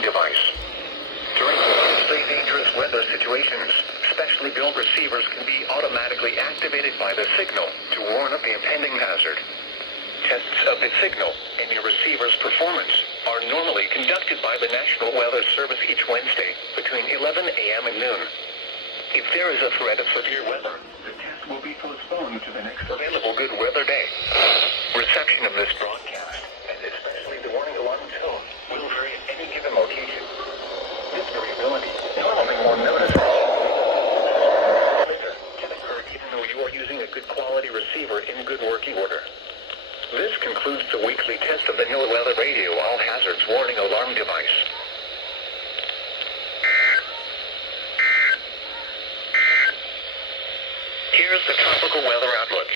alarm device. During potentially dangerous weather situations, specially built receivers can be automatically activated by the signal to warn of the impending hazard. Tests of the signal and your receiver's performance are normally conducted by the National Weather Service each Wednesday between 11 a.m. and noon. If there is a threat of severe weather, the test will be postponed to the next available good weather day. Reception of this broadcast, and especially the warning alarm tone, will vary at any given location. This variability is normally more noticeable can occur even though you are using a good quality receiver in good working order. This concludes the weekly test of the NOAA Weather Radio All Hazards Warning Alarm device. Here's the tropical weather outlook.